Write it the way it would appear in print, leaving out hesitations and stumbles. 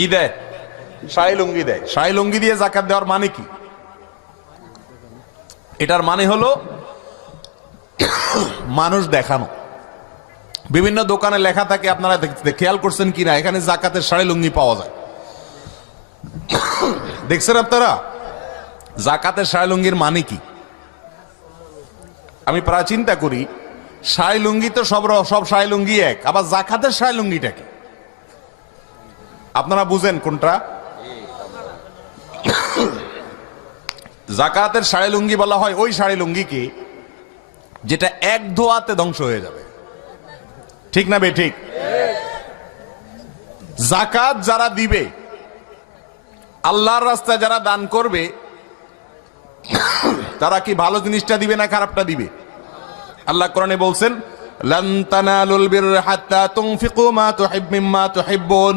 কি দেয়? শাহী লুঙ্গি দেয়। শাহী লুঙ্গি দিয়ে যাকাত দেওয়ার মানে কি? এটার মানে হলো মানুষ দেখানো। বিভিন্ন দোকানে লেখা থাকে, আপনারা খেয়াল করছেন কিনা, এখানে যাকাতের শাড়ি লুঙ্গি পাওয়া যায়। দেখছেন আপনারা যাকাতের শাড়ি লুঙ্গির মানে কি? আমি প্রায় চিন্তা করি, শাড়ি লুঙ্গি তো সব শাড়ি লুঙ্গি এক, আবার যাকাতের শাড়ি লুঙ্গিটা কি? আপনারা বুঝেন কোনটা? যাকাতের শাড়ি লুঙ্গি বলা হয় ওই শাড়ি লুঙ্গিকে যেটা এক ধোয়াতে ধ্বংস হয়ে যাবে। ঠিক না বে ঠিক? যাকাত যারা দিবে, আল্লাহর রাস্তায় যারা দান করবে, তারা কি ভালো জিনিসটা দিবে না খারাপটা দিবে? আল্লাহ কোরআনে বলছেন, লান তানালুল বিররা হাত্তা তুনফিকু মা তুহিব্বুন।